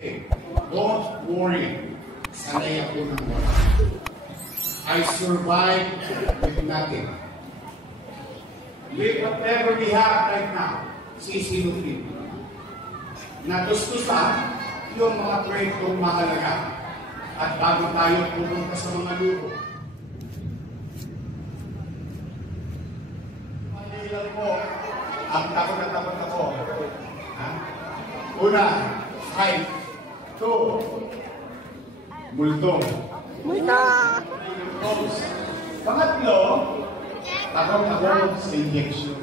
Don't worry. Sanay ako ng wala. I survived with nothing. With whatever we have right now, sisinupin. Natustusan yung mga proyektong mahalaga. At bago tayo pumunta sa mga luho, ilan po ang takot na takot ako. Una, height. 2, multo. Pangatlo, takot ako sa injection.